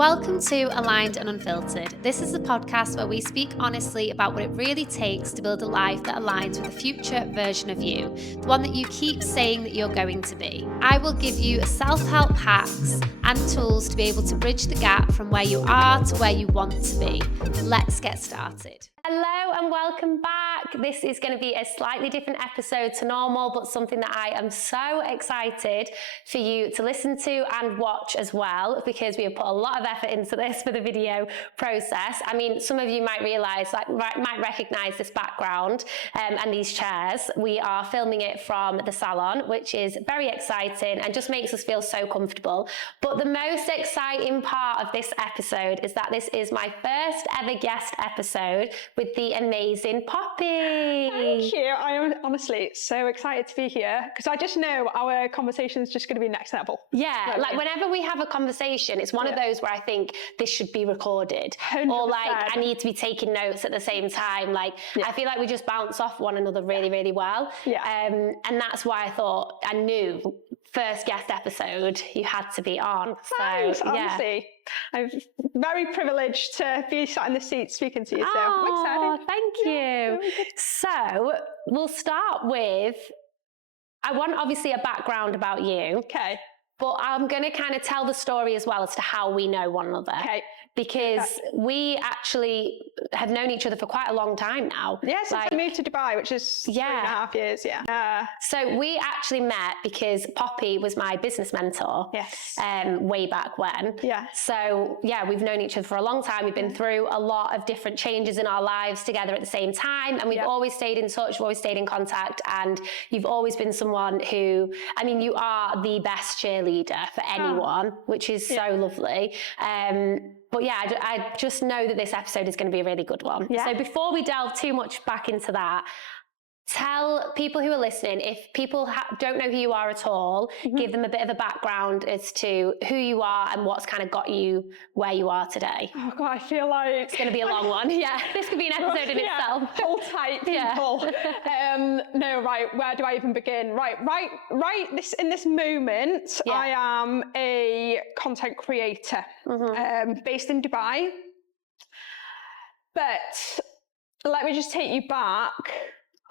Welcome to Aligned and Unfiltered. This is the podcast where we speak honestly about what it really takes to build a life that aligns with the future version of you, the one that you keep saying that you're going to be. I will give you self-help hacks and tools to be able to bridge the gap from where you are to where you want to be. Let's get started. Hello and welcome back. This is going to be a slightly different episode to normal, but something that I am so excited for you to listen to and watch as well, because we have put a lot of effort into this for the video process. I mean, some of you might realise, might recognise this background and these chairs. We are filming it from the salon, which is very exciting and just makes us feel so comfortable. But the most exciting part of this episode is that this is my first ever guest episode with the amazing Poppy. Thank you. I am honestly so excited to be here because I just know our conversation is just going to be next level. Yeah, like whenever we have a conversation, it's one of those where I think this should be recorded 100%. Or like I need to be taking notes at the same time. Like I feel like we just bounce off one another really, really well. And that's why I thought, I knew first guest episode you had to be on. Thanks, honestly. I'm very privileged to be sat in the seat speaking to you, so I'm excited. Thank you. So we'll start with, I want obviously a background about you. Okay. But I'm going to kind of tell the story as well as to how we know one another. Okay. Because we actually have known each other for quite a long time now. Yeah, since I moved to Dubai, which is 3.5 years, So we actually met because Poppy was my business mentor. Yes. Way back when. Yeah. So yeah, we've known each other for a long time. We've been through a lot of different changes in our lives together at the same time. And we've always stayed in touch, we've always stayed in contact. And you've always been someone who, I mean, you are the best cheerleader for anyone, which is so lovely. But yeah, I just know that this episode is going to be a really good one. Yeah. So before we delve too much back into that, tell people who are listening, if people don't know who you are at all, give them a bit of a background as to who you are and what's kind of got you where you are today. Oh God, I feel like it's going to be a long one. Yeah, this could be an episode in itself. Hold tight, people. No, right, where do I even begin? Right. In this moment, I am a content creator based in Dubai. But let me just take you back.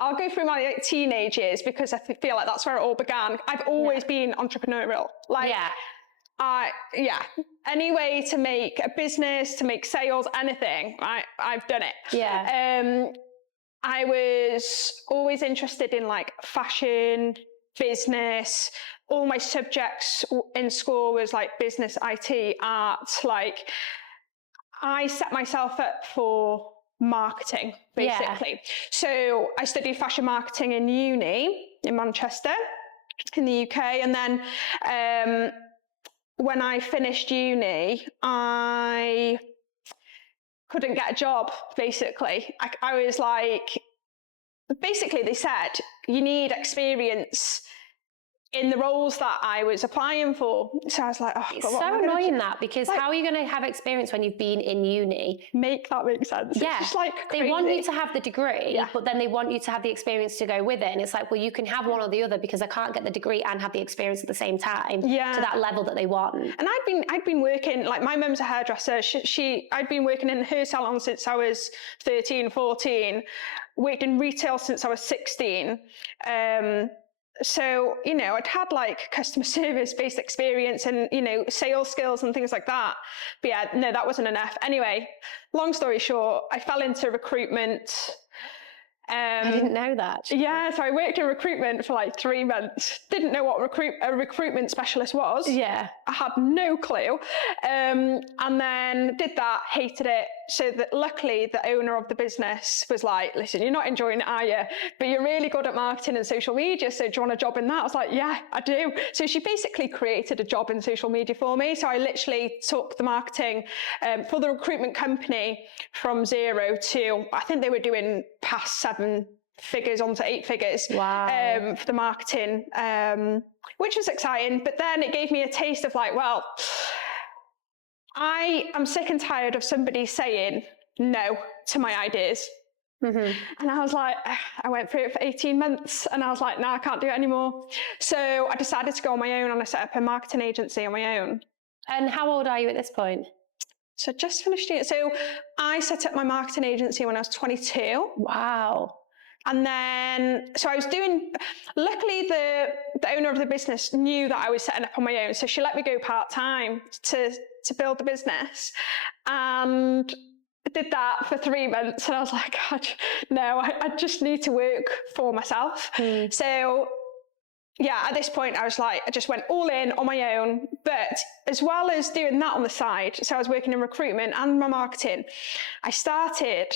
I'll go through my teenage years because I feel like that's where it all began. I've always been entrepreneurial. Any way to make a business, to make sales, anything, I've done it. Yeah. I was always interested in like fashion, business. All my subjects in school was like business, IT, art. Like I set myself up for marketing, basically. So I studied fashion marketing in uni in Manchester, in the UK. And then when I finished uni, I couldn't get a job, basically. I was like, basically they said, you need experience in the roles that I was applying for. So I was like, oh, it's God, so annoying that, because how are you going to have experience when you've been in uni? Make that make sense. Yeah. It's just like crazy. They want you to have the degree, but then they want you to have the experience to go with it. And it's like, well, you can have one or the other, because I can't get the degree and have the experience at the same time to that level that they want. And I'd been working, like my mum's a hairdresser. I'd been working in her salon since I was 13, 14, worked in retail since I was 16. So, I'd had like customer service based experience and, sales skills and things like that. But yeah, no, that wasn't enough. Anyway, long story short, I fell into recruitment. I didn't know that. Yeah, so I worked in recruitment for like 3 months. Didn't know what a recruitment specialist was. Yeah. I had no clue. And then did that, hated it. So that luckily the owner of the business was like, listen, you're not enjoying it, are you? But you're really good at marketing and social media. So do you want a job in that? I was like, yeah, I do. So she basically created a job in social media for me. So I literally took the marketing for the recruitment company from 0 to, I think they were doing past 7 figures onto 8 figures for the marketing, which was exciting. But then it gave me a taste of like, well, I am sick and tired of somebody saying no to my ideas. And I was like, I went through it for 18 months and I was like, no, I can't do it anymore. So I decided to go on my own and I set up a marketing agency on my own. And how old are you at this point? So just finished it. So I set up my marketing agency when I was 22. Wow. And then, so I was luckily the owner of the business knew that I was setting up on my own. So she let me go part-time to build the business. And I did that for 3 months. And I was like, God, no, I just need to work for myself. So yeah, at this point, I was like, I just went all in on my own. But as well as doing that on the side, so I was working in recruitment and my marketing, I started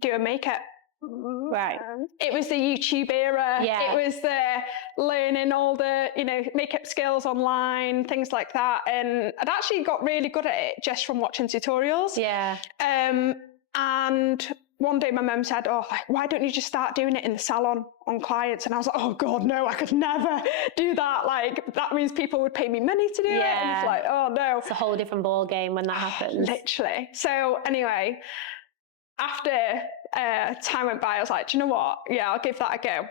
doing makeup. Right. It was the YouTube era. Yeah. It was the learning all the, makeup skills online, things like that. And I'd actually got really good at it just from watching tutorials. Yeah. And one day my mum said, why don't you just start doing it in the salon on clients? And I was like, oh God, no, I could never do that. Like, that means people would pay me money to do it. And it's like, oh no. It's a whole different ball game when that happens. Literally. So anyway, after time went by, I was like, do you know what? Yeah, I'll give that a go.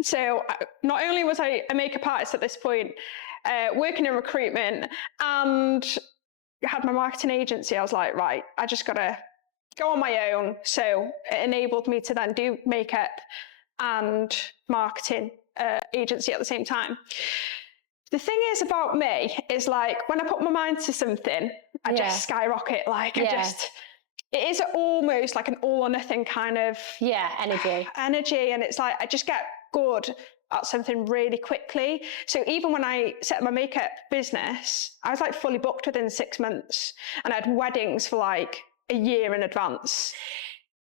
So not only was I a makeup artist at this point, working in recruitment and had my marketing agency, I was like, right, I just got to go on my own. So it enabled me to then do makeup and marketing agency at the same time. The thing is about me is like, when I put my mind to something, I just skyrocket. Like it is almost like an all or nothing kind of energy. And it's like, I just get good at something really quickly. So even when I set up my makeup business, I was like fully booked within 6 months, and I had weddings for like a year in advance.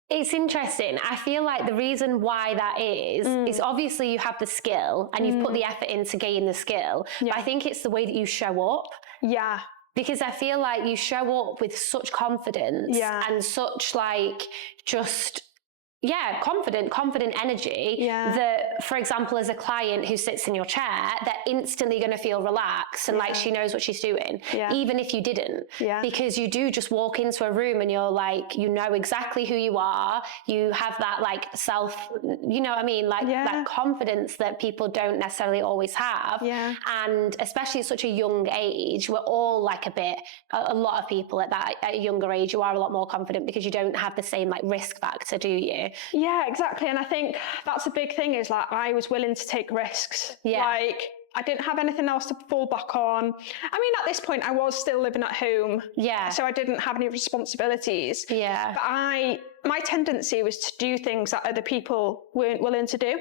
It's interesting. I feel like the reason why that is obviously you have the skill and you've put the effort in to gain the skill. But I think it's the way that you show up. Yeah. Because I feel like you show up with such confidence and such like just confident energy that, for example, as a client who sits in your chair, they're instantly going to feel relaxed and like she knows what she's doing, even if you didn't. Because you do just walk into a room and you're like, you know exactly who you are. You have that like self, you know what I mean? Like that confidence that people don't necessarily always have. And especially at such a young age, we're all like a lot of people at a younger age, you are a lot more confident because you don't have the same like risk factor, do you? Yeah, exactly. And I think that's a big thing, is like, I was willing to take risks. Like, I didn't have anything else to fall back on. I mean, at this point, I was still living at home. So I didn't have any responsibilities. But my tendency was to do things that other people weren't willing to do.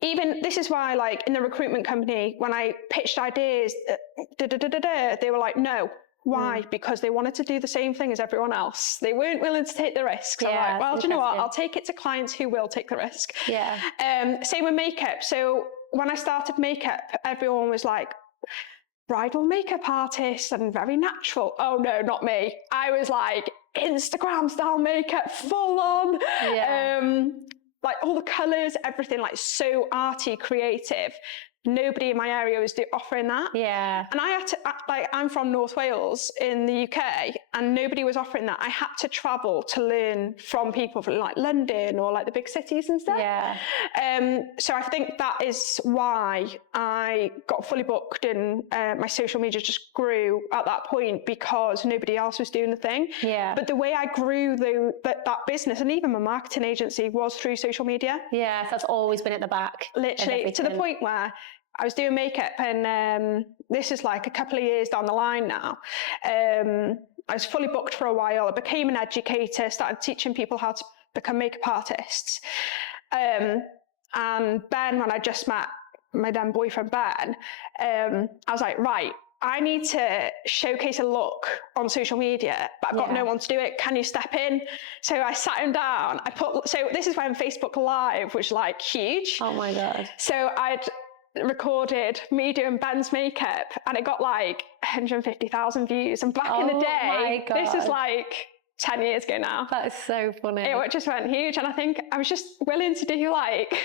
Even, this is why, like, in the recruitment company, when I pitched ideas, they were like, no. Why? Because they wanted to do the same thing as everyone else. They weren't willing to take the risks. I'm like, well, do you know what? I'll take it to clients who will take the risk. Same with makeup. So when I started makeup, everyone was like, bridal makeup artist and very natural. Oh no, not me. I was like, Instagram style makeup, full on. Like all the colours, everything, like so arty, creative. Nobody in my area was offering that. And I had to, like, I'm from North Wales in the UK, and nobody was offering that. I had to travel to learn from people from like London or like the big cities and stuff. So I think that is why I got fully booked, and my social media just grew at that point because nobody else was doing the thing. But the way I grew that business, and even my marketing agency, was through social media. That's always been at the back. Literally, to the point where I was doing makeup, and this is like a couple of years down the line now. I was fully booked for a while. I became an educator, started teaching people how to become makeup artists. And Ben, when I just met my then boyfriend Ben, I was like, right, I need to showcase a look on social media, but I've got no one to do it. Can you step in? So I sat him down. So this is when Facebook Live was like huge. Oh my God. So I'd recorded me doing Ben's makeup, and it got like 150,000 views. And back in the day, this is like 10 years ago now. That is so funny. It just went huge. And I think I was just willing to do like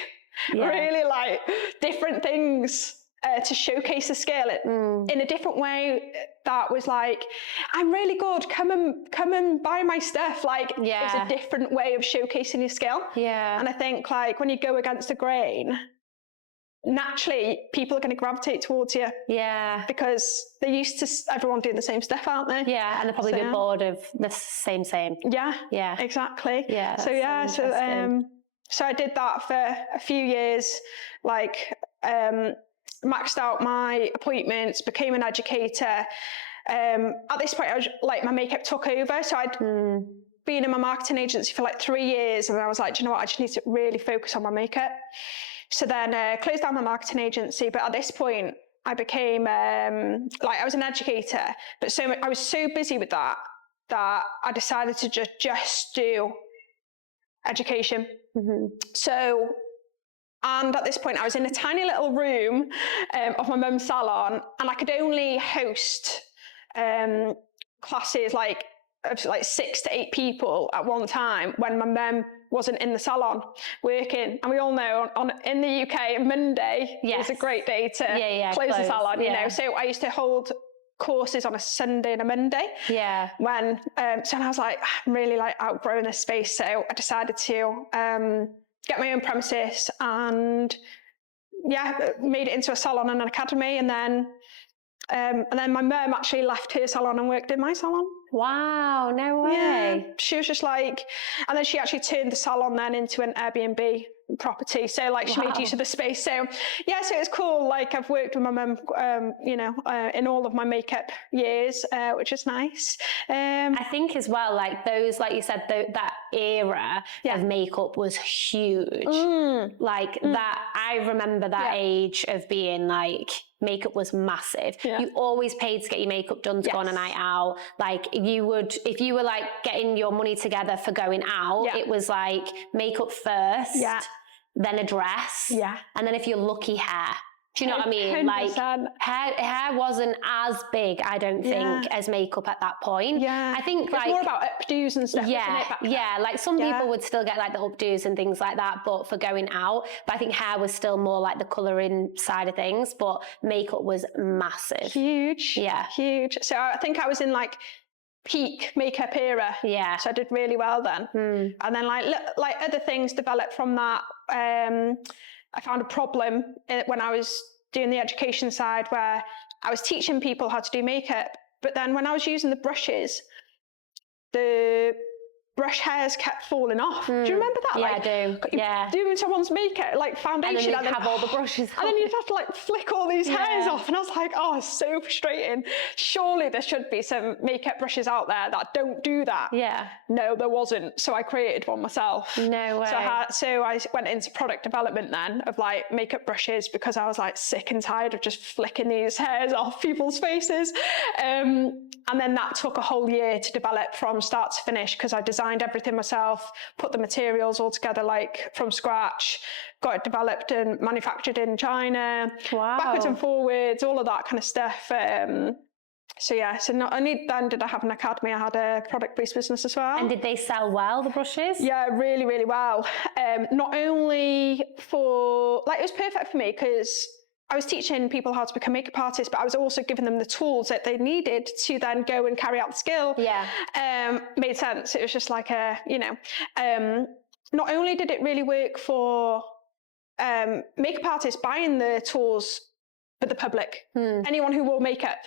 really like different things to showcase the skill in a different way. That was like, I'm really good, come and buy my stuff. Like, it's a different way of showcasing your skill. And I think like when you go against the grain, naturally people are going to gravitate towards you. Yeah. Because they're used to everyone doing the same stuff, aren't they? Yeah, and they're probably get bored of the same. Yeah. Yeah. Exactly. Yeah. So I did that for a few years, like maxed out my appointments, became an educator. At this point, I was like, my makeup took over. So I'd been in my marketing agency for like 3 years, and I was like, do you know what? I just need to really focus on my makeup. So then closed down my marketing agency. But at this point, I became I was an educator, but I was so busy with that I decided to just do education. So, and at this point I was in a tiny little room of my mum's salon, and I could only host classes of 6 to 8 people at one time when my mum wasn't in the salon working. And we all know in the UK, Monday is a great day to close the salon, you know. So I used to hold courses on a Sunday and a Monday. Yeah. When so I was like, I'm really outgrowing this space. So I decided to get my own premises and made it into a salon and an academy. And then my mum actually left her salon and worked in my salon. Wow, no way. Yeah, she was just and then she actually turned the salon then into an Airbnb property. So she made use of the space. So yeah, so it's cool. I've worked with my mum, in all of my makeup years, which is nice. I think as well, those, like you said, that era of makeup was huge. That, I remember that age of being makeup was massive. Yeah. You always paid to get your makeup done to go on a night out. You would, if you were getting your money together for going out, it was makeup first, then a dress, and then if you're lucky, hair. Do you know what I mean? 100%. Hair wasn't as big, I don't think, as makeup at that point. Yeah. I think it's more about updos and stuff. Some people would still get the updos and things like that, but for going out. But I think hair was still more the colouring side of things. But makeup was massive. Huge. Yeah. Huge. So I think I was in peak makeup era. Yeah. So I did really well then. And then other things developed from that. I found a problem when I was doing the education side where I was teaching people how to do makeup, but then when I was using the brushes, the brush hairs kept falling off. Do you remember that? Yeah, I do. Yeah. Doing someone's makeup, foundation, and then have all the brushes and then you'd have to flick all these hairs off. And I was like, oh, it's so frustrating. Surely there should be some makeup brushes out there that don't do that. Yeah. No, there wasn't. So I created one myself. No way. So I went into product development then of makeup brushes, because I was sick and tired of just flicking these hairs off people's faces. And then that took a whole year to develop from start to finish, because I designed everything myself, put the materials all together from scratch, got it developed and manufactured in China, backwards and forwards, all of that kind of stuff. So not only then did I have an academy, I had a product-based business as well. And did they sell well, the brushes? Yeah, really, really well. Not only for, it was perfect for me because I was teaching people how to become makeup artists, but I was also giving them the tools that they needed to then go and carry out the skill. Yeah. Made sense. It was just not only did it really work for makeup artists buying the tools for the public, anyone who wore makeup,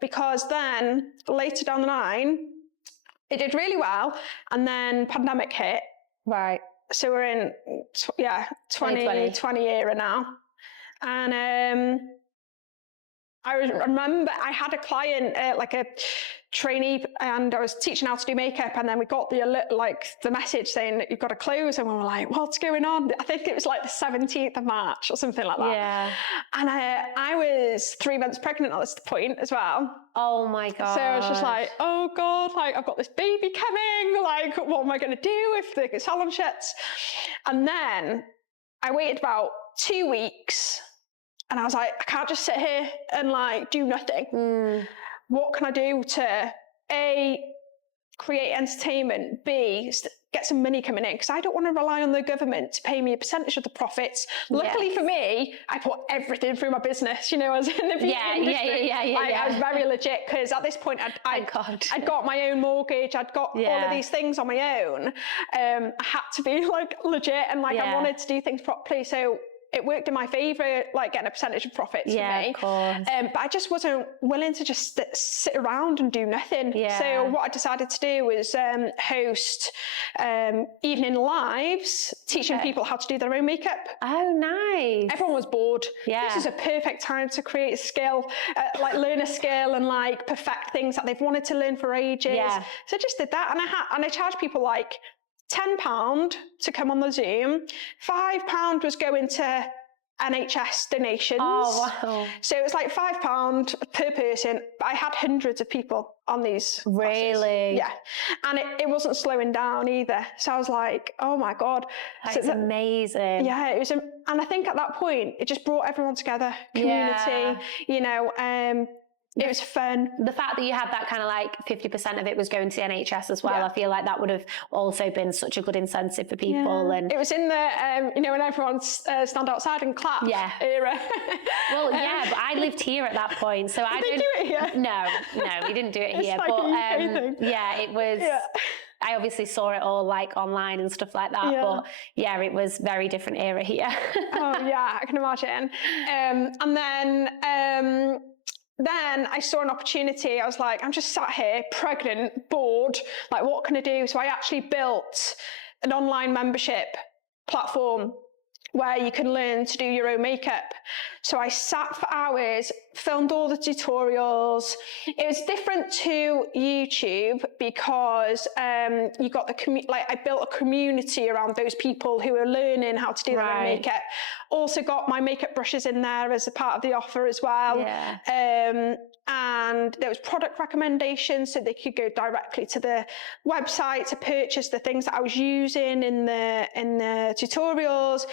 because then later down the line, it did really well, and then pandemic hit. Right. So we're in 2020 era now. And I remember I had a client, a trainee, and I was teaching how to do makeup, and then we got the message saying that you've got to close, and we were like, what's going on? I think it was the 17th of March or something like that. Yeah. And I was 3 months pregnant at this point as well. Oh my God. So I was just oh God, I've got this baby coming, what am I going to do if the salon shuts? And then I waited about 2 weeks, and I was like, I can't just sit here and do nothing. What can I do to A, create entertainment, B, get some money coming in? Because I don't want to rely on the government to pay me a percentage of the profits. Luckily for me, I put everything through my business, I was in the beauty industry. I was very legit, because at this point I'd got my own mortgage, I'd got all of these things on my own. I had to be legit, and I wanted to do things properly. So it worked in my favour, like getting a percentage of profits for me. Of course. But I just wasn't willing to just sit around and do nothing. Yeah. So what I decided to do was host evening lives, teaching people how to do their own makeup. Oh, nice. Everyone was bored. Yeah. This is a perfect time to create a skill, like learn a skill and like perfect things that they've wanted to learn for ages. Yeah. So I just did that, and I charged people like £10 to come on the Zoom. £5 was going to NHS donations. Oh, wow. So it was like £5 per person. I had hundreds of people on these Really? classes. Yeah. And it wasn't slowing down either. So I was like, oh my God. That's amazing. Yeah, it was, and I think at that point, it just brought everyone together, community, you know, it was fun. The fact that you had that kind of like 50% of it was going to the NHS as well, I feel like that would have also been such a good incentive for people. And it was in the, you know, when everyone stand outside and clap era. Well, yeah, but I lived here at that point, so I didn't do it here. No, we didn't do it here. Like but it was. Yeah. I obviously saw it all like online and stuff like that, but yeah, it was very different era here. Oh yeah, I can imagine. And then I saw an opportunity. I was like, I'm just sat here, pregnant, bored. Like, what can I do? So I actually built an online membership platform where you can learn to do your own makeup. So I sat for hours, filmed all the tutorials. It was different to YouTube because you got I built a community around those people who are learning how to do their own makeup. Also got my makeup brushes in there as a part of the offer as well. Yeah. And there was product recommendations, so they could go directly to the website to purchase the things that I was using in the tutorials.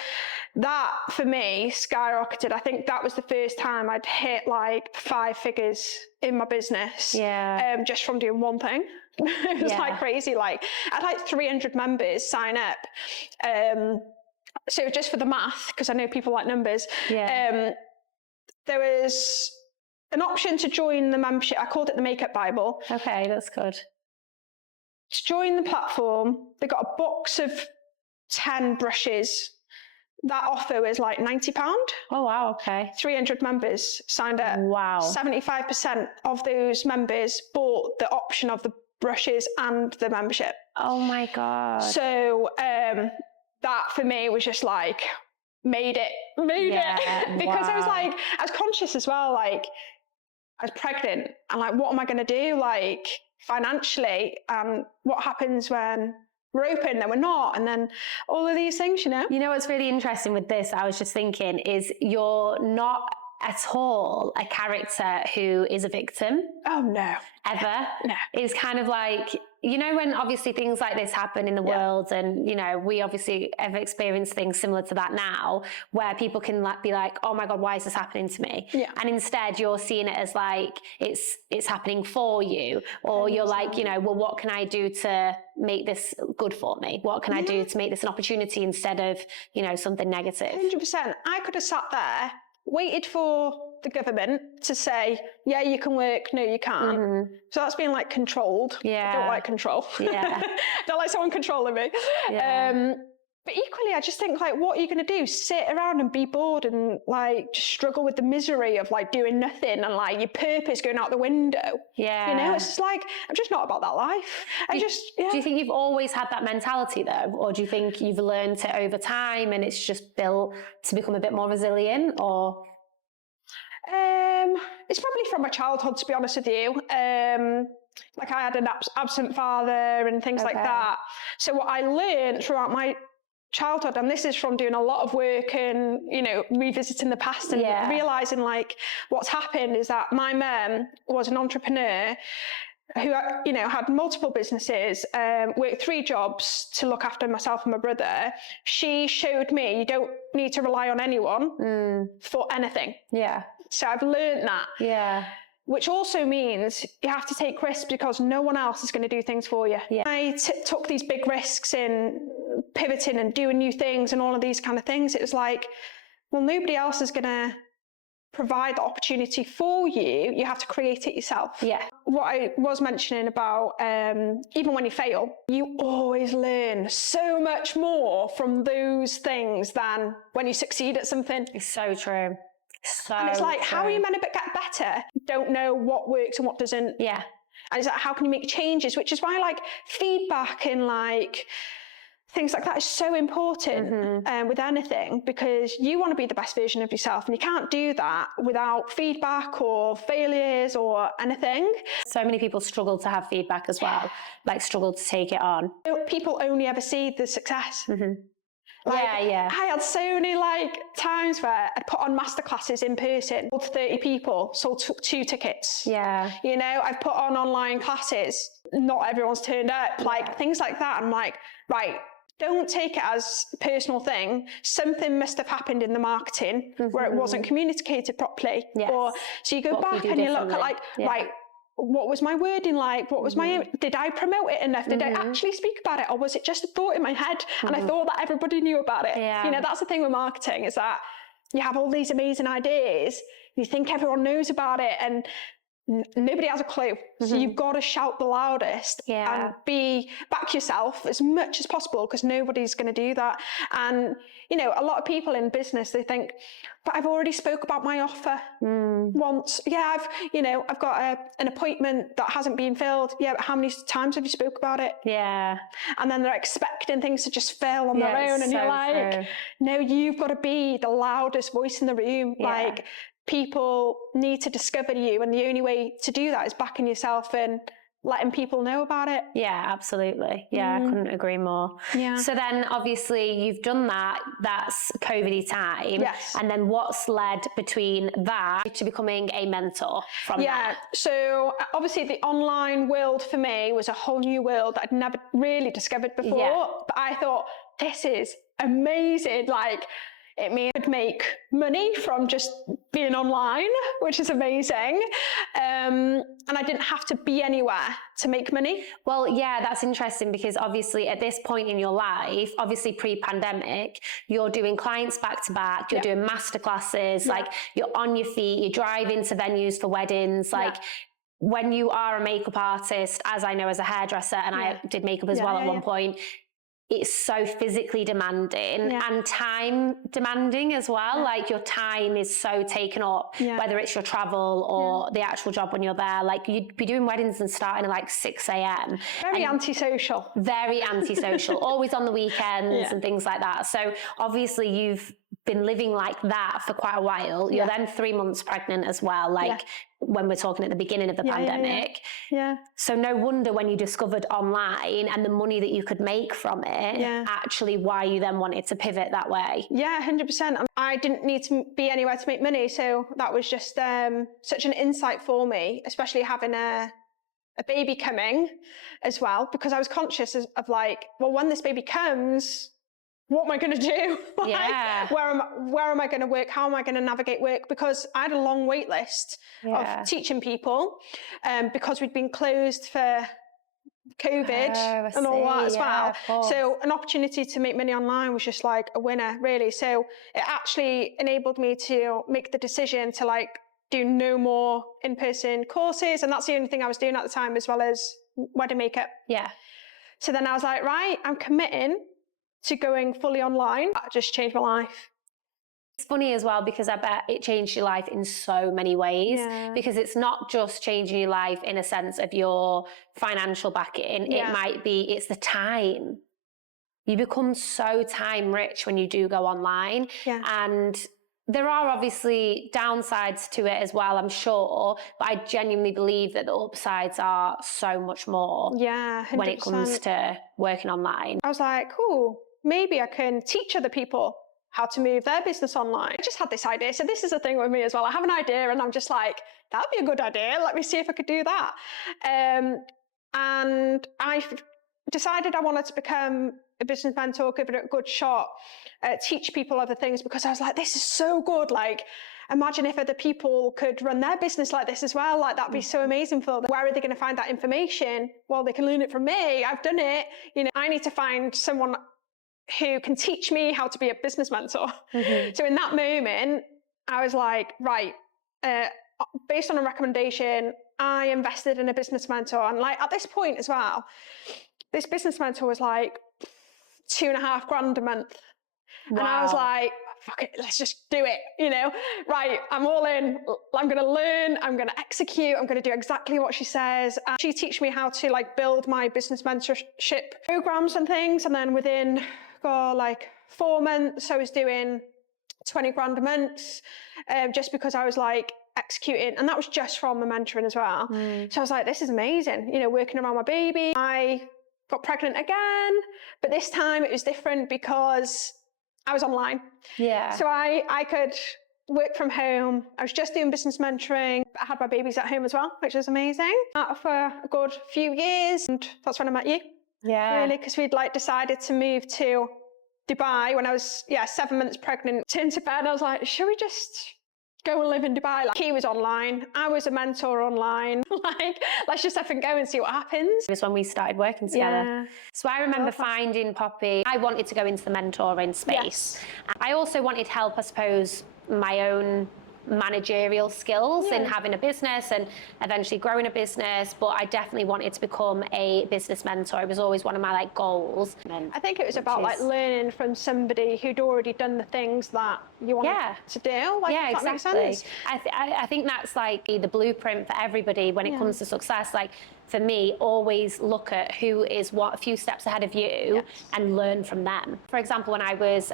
That for me skyrocketed. I think that was the first time I'd hit like 5 figures in my business. Yeah. Just from doing one thing. It was like crazy. Like I had like 300 members sign up. So just for the math, because I know people like numbers. Yeah. There was an option to join the membership. I called it the Makeup Bible. Okay, that's good. To join the platform, they got a box of 10 brushes. That offer was like £90. Oh, wow, okay. 300 members signed up. Wow. 75% of those members bought the option of the brushes and the membership. Oh my God. So that for me was just like, made it. Because I was conscious as well, like, I was pregnant and like, what am I going to do? Like financially, what happens when we're open, then we're not, and then all of these things, you know? You know what's really interesting with this, I was just thinking, is you're not at all a character who is a victim. Oh, no. Ever. No. It's kind of like, you know, when obviously things like this happen in the world, and, you know, we obviously have experienced things similar to that now, where people can be like, oh my God, why is this happening to me? Yeah. And instead you're seeing it as like, it's happening for you, or you're like, you know, well, what can I do to make this good for me? What can I do to make this an opportunity instead of, you know, something negative? 100%. I could have sat there, waited for the government to say, yeah, you can work, no, you can't. Mm-hmm. So that's being like controlled. Yeah. I don't like control. Yeah. Don't like someone controlling me. Yeah. But equally, I just think like, what are you going to do? Sit around and be bored and like just struggle with the misery of like doing nothing and like your purpose going out the window. Yeah. You know, it's just like, I'm just not about that life. Do you think you've always had that mentality though? Or do you think you've learned it over time and it's just built to become a bit more resilient, or? It's probably from my childhood, to be honest with you. Like I had an absent father and things like that. So what I learned throughout my childhood, and this is from doing a lot of work and, you know, revisiting the past and realizing like what's happened is that my mum was an entrepreneur who, you know, had multiple businesses, worked 3 jobs to look after myself and my brother. She showed me you don't need to rely on anyone for anything. Yeah. So I've learned that. Yeah. Which also means you have to take risks because no one else is going to do things for you. Yeah. I took these big risks in pivoting and doing new things and all of these kind of things. It was like, well, nobody else is going to provide the opportunity for you, you have to create it yourself. Yeah. What I was mentioning about, even when you fail, you always learn so much more from those things than when you succeed at something. It's so true. And it's like, how are you meant to get better? You don't know what works and what doesn't. Yeah. And it's like, how can you make changes? Which is why like feedback and like things like that is so important with anything, because you want to be the best version of yourself, and you can't do that without feedback or failures or anything. So many people struggle to have feedback as well, like struggle to take it on. People only ever see the success. Like, Yeah. I had so many like times where I'd put on masterclasses in person, sold 30 people, sold 2 tickets. Yeah. You know, I've put on online classes, not everyone's turned up, like things like that. I'm like, right, don't take it as a personal thing. Something must have happened in the marketing where it wasn't communicated properly. Yes. Or so you go back and you look at like, right, what was my wording like? What was did I promote it enough? Did I actually speak about it? Or was it just a thought in my head and I thought that everybody knew about it? Yeah. You know, that's the thing with marketing, is that you have all these amazing ideas, you think everyone knows about it, and nobody has a clue. So you've got to shout the loudest and back yourself as much as possible, because nobody's going to do that. And you know, a lot of people in business, they think, but I've already spoke about my offer once. Yeah, I've got an appointment that hasn't been filled. Yeah, but how many times have you spoke about it? Yeah. And then they're expecting things to just fail on their own, and you're like, no, you've got to be the loudest voice in the room. Like, people need to discover you, and the only way to do that is backing yourself and letting people know about it. Yeah, absolutely. Yeah, I couldn't agree more. Yeah. So then obviously you've done that, that's COVID time. Yes. And then what's led between that to becoming a mentor from that? So obviously the online world for me was a whole new world that I'd never really discovered before. But I thought, this is amazing. Like, it means I could make money from just being online, which is amazing. And I didn't have to be anywhere to make money. Well, yeah, that's interesting, because obviously at this point in your life, obviously pre-pandemic, you're doing clients back to back, you're doing masterclasses, like you're on your feet, you're driving to venues for weddings, like when you are a makeup artist, as I know as a hairdresser, and I did makeup as well at one point, it's so physically demanding and time demanding as well. Like, your time is so taken up, whether it's your travel or the actual job when you're there. Like, you'd be doing weddings and starting at like 6 a.m. Very antisocial. Very antisocial, always on the weekends and things like that. So obviously you've been living like that for quite a while. You're then 3 months pregnant as well, like when we're talking at the beginning of the pandemic. So no wonder when you discovered online and the money that you could make from it, actually why you then wanted to pivot that way. 100%. I didn't need to be anywhere to make money. So that was just such an insight for me, especially having a baby coming as well, because I was conscious of like, well, when this baby comes, what am I going to do? Like, where am I going to work? How am I going to navigate work? Because I had a long wait list of teaching people, because we'd been closed for COVID and all that as well. So an opportunity to make money online was just like a winner, really. So it actually enabled me to make the decision to like do no more in-person courses. And that's the only thing I was doing at the time, as well as wedding makeup. So then I was like, right, I'm committing to going fully online. That just changed my life. It's funny as well, because I bet it changed your life in so many ways, because it's not just changing your life in a sense of your financial backing. It might be, it's the time. You become so time rich when you do go online. And there are obviously downsides to it as well, I'm sure, but I genuinely believe that the upsides are so much more 100%. when it comes to working online. I was like, cool, maybe I can teach other people how to move their business online. I just had this idea. So this is the thing with me as well. I have an idea and I'm just like, that'd be a good idea. Let me see if I could do that. And I decided I wanted to become a business mentor, give it a good shot, teach people other things, because I was like, this is so good. Like, imagine if other people could run their business like this as well. Like, that'd be so amazing for them. Where are they going to find that information? Well, they can learn it from me. I've done it. You know, I need to find someone who can teach me how to be a business mentor. So in that moment, I was like, right, based on a recommendation, I invested in a business mentor. And like at this point as well, this business mentor was like $2,500 a month. Wow. And I was like, fuck it, let's just do it, right, I'm all in. I'm going to learn, I'm going to execute, I'm going to do exactly what she says. And she teach me how to like build my business mentorship programs and things. And then within like 4 months, I was doing $20,000 a month, just because I was like executing, and that was just from the mentoring as well. So I was like, this is amazing, working around my baby. I got pregnant again, but this time it was different because I was online. Yeah. So I could work from home. I was just doing business mentoring. I had my babies at home as well, which was amazing. For a good few years, and that's when I met you. Yeah. Really, because we'd like decided to move to Dubai when I was 7 months pregnant. Turned to bed, I was like, should we just go and live in Dubai? Like, he was online, I was a mentor online. Like, let's just effing go and see what happens. It was when we started working together. Yeah. So I remember finding Poppy. I wanted to go into the mentoring space. Yes. I also wanted help, I suppose, my own managerial skills in having a business and eventually growing a business, but I definitely wanted to become a business mentor. It was always one of my like goals. I think it was about like learning from somebody who'd already done the things that you wanted to do. Like, yeah, if that exactly. makes sense. I think that's like the blueprint for everybody when it comes to success. Like for me, always look at who is a few steps ahead of you and learn from them. For example, when I was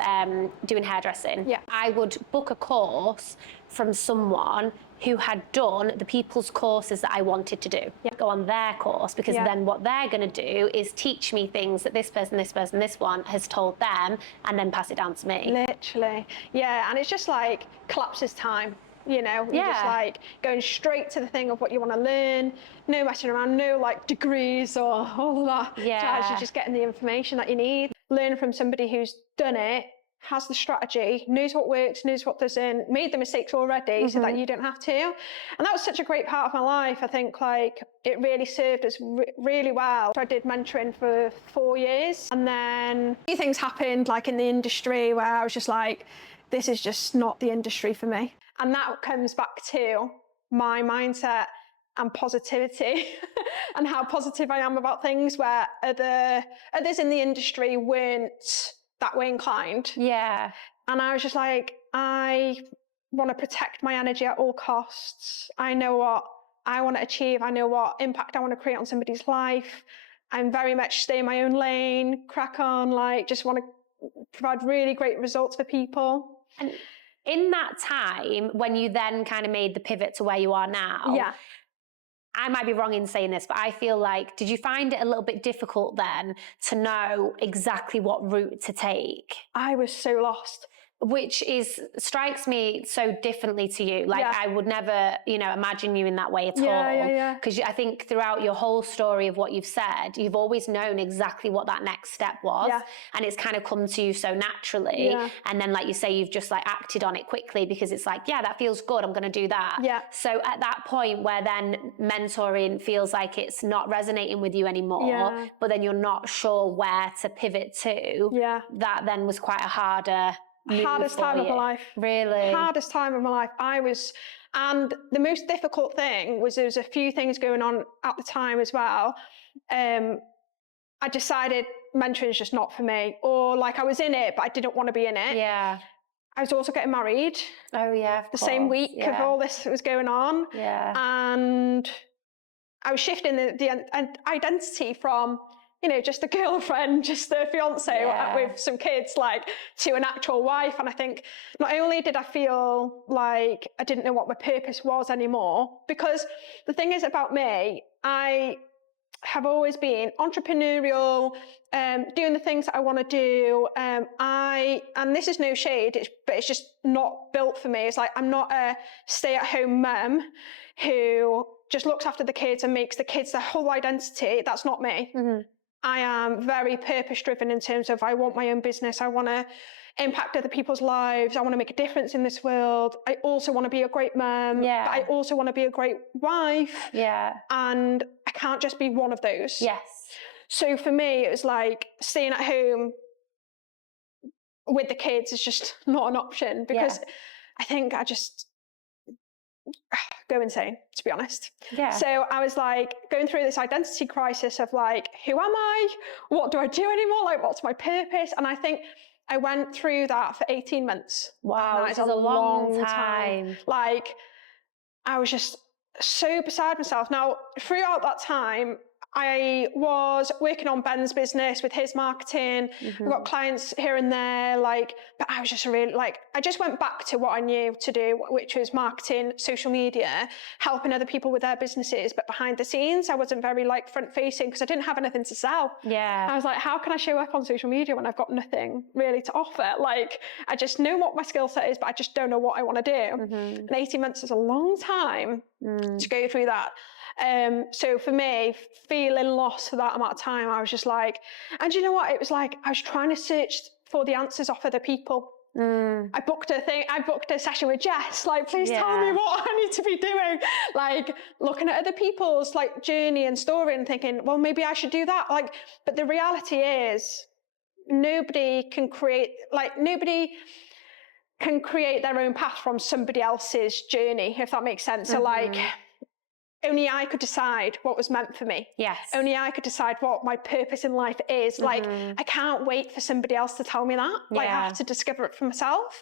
doing hairdressing, I would book a course from someone who had done the people's courses that I wanted to do. Go on their course, because then what they're going to do is teach me things that this person, this one has told them, and then pass it down to me. Literally. Yeah, and it's just like collapses time. You're just like going straight to the thing of what you want to learn, no messing around, no like degrees or all of that. You're just getting the information that you need. Learn from somebody who's done it, has the strategy, knows what works, knows what doesn't, made the mistakes already so that you don't have to. And that was such a great part of my life. I think like it really served us really well. So I did mentoring for 4 years, and then a few things happened like in the industry where I was just like, this is just not the industry for me. And that comes back to my mindset and positivity and how positive I am about things, where others in the industry weren't that way inclined. Yeah. And I was just like, I want to protect my energy at all costs. I know what I want to achieve. I know what impact I want to create on somebody's life. I'm very much stay in my own lane, crack on, like just want to provide really great results for people. And in that time, when you then kind of made the pivot to where you are now, I might be wrong in saying this, but I feel like, did you find it a little bit difficult then to know exactly what route to take? I was so lost. Which strikes me so differently to you. Like I would never, imagine you in that way at all. Because I think throughout your whole story of what you've said, you've always known exactly what that next step was. And it's kind of come to you so naturally. And then like you say, you've just like acted on it quickly because it's like, that feels good, I'm going to do that. So at that point where then mentoring feels like it's not resonating with you anymore, but then you're not sure where to pivot to, that then was quite a hardest time of my life. Really? Hardest time of my life. And the most difficult thing was there was a few things going on at the time as well. I decided mentoring is just not for me, or like I was in it, but I didn't want to be in it. Yeah. I was also getting married. Oh yeah. The same week of all this was going on. Yeah. And I was shifting the identity from, just a girlfriend, just a fiance with some kids, like to an actual wife. And I think not only did I feel like I didn't know what my purpose was anymore, because the thing is about me, I have always been entrepreneurial, doing the things that I want to do. And this is no shade, but it's just not built for me. It's like, I'm not a stay-at-home mum who just looks after the kids and makes the kids their whole identity. That's not me. I am very purpose-driven in terms of I want my own business. I want to impact other people's lives. I want to make a difference in this world. I also want to be a great mum. But I also want to be a great wife. And I can't just be one of those. So for me, it was like staying at home with the kids is just not an option, because I think I just go insane, to be honest. Yeah. So I was like going through this identity crisis of like, who am I? What do I do anymore? Like, what's my purpose? And I think I went through that for 18 months. Wow, That which is is a long time. Like, I was just so beside myself. Now, throughout that time, I was working on Ben's business with his marketing. I got clients here and there, like, but I was just really like, I just went back to what I knew to do, which was marketing, social media, helping other people with their businesses. But behind the scenes, I wasn't very like front facing because I didn't have anything to sell. Yeah. I was like, how can I show up on social media when I've got nothing really to offer? Like, I just know what my skill set is, but I just don't know what I want to do. And 18 months is a long time to go through that. So for me, feeling lost for that amount of time, I was just like, and you know what? It was like, I was trying to search for the answers off other people. I booked a session with Jess, like, please tell me what I need to be doing. Like, looking at other people's like journey and story and thinking, well, maybe I should do that. Like, but the reality is nobody can create their own path from somebody else's journey, if that makes sense. So like, only I could decide what was meant for me. Yes. Only I could decide what my purpose in life is. Like, I can't wait for somebody else to tell me that. Like, I have to discover it for myself.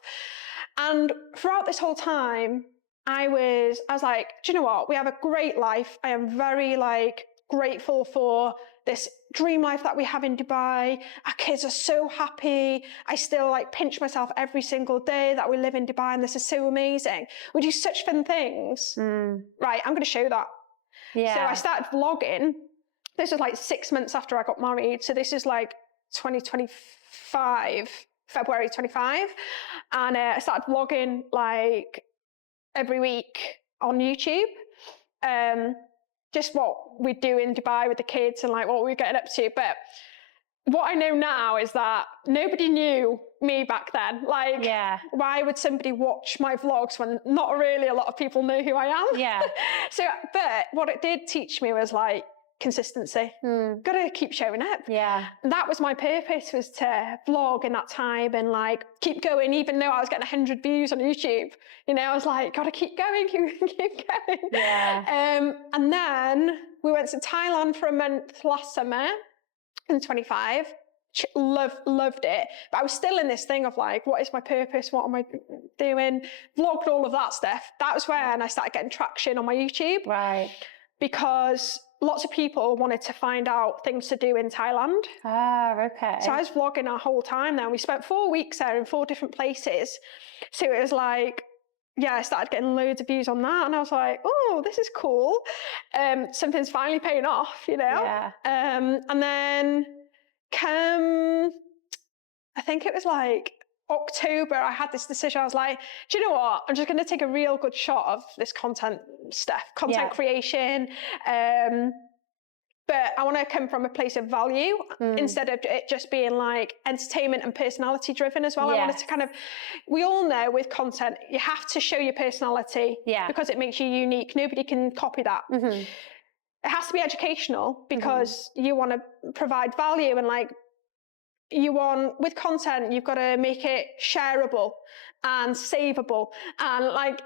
And throughout this whole time, I was like, do you know what? We have a great life. I am very like grateful for this dream life that we have in Dubai. Our kids are so happy. I still like pinch myself every single day that we live in Dubai and this is so amazing. We do such fun things. Right, I'm going to show that. So I started vlogging. This was like 6 months after I got married. So this is like 2025, February 25. And I started vlogging like every week on YouTube. Just what we do in Dubai with the kids and like what we're getting up to. But what I know now is that nobody knew me back then. Like, why would somebody watch my vlogs when not really a lot of people know who I am? Yeah. So, but what it did teach me was like consistency. Gotta keep showing up. Yeah. That was my purpose, was to vlog in that time and like keep going, even though I was getting 100 views on YouTube. You know, I was like, gotta keep going, keep going. Yeah. And then we went to Thailand for a month last summer in 25. Loved it, but I was still in this thing of like, what is my purpose? What am I doing? Vlogged all of that stuff. That was when I started getting traction on my YouTube. Right. Because lots of people wanted to find out things to do in Thailand. Okay. So I was vlogging our whole time there. We spent 4 weeks there in 4 different places. So it was like, I started getting loads of views on that. And I was like, oh, this is cool. Something's finally paying off, you know? Yeah. And then I think it was like October, I had this decision. I was like, do you know what? I'm just going to take a real good shot of this content stuff, content creation. But I want to come from a place of value instead of it just being like entertainment and personality driven as well. I wanted to kind of, we all know with content, you have to show your personality because it makes you unique. Nobody can copy that. It has to be educational because you want to provide value and like, with content, you've got to make it shareable and savable. And like,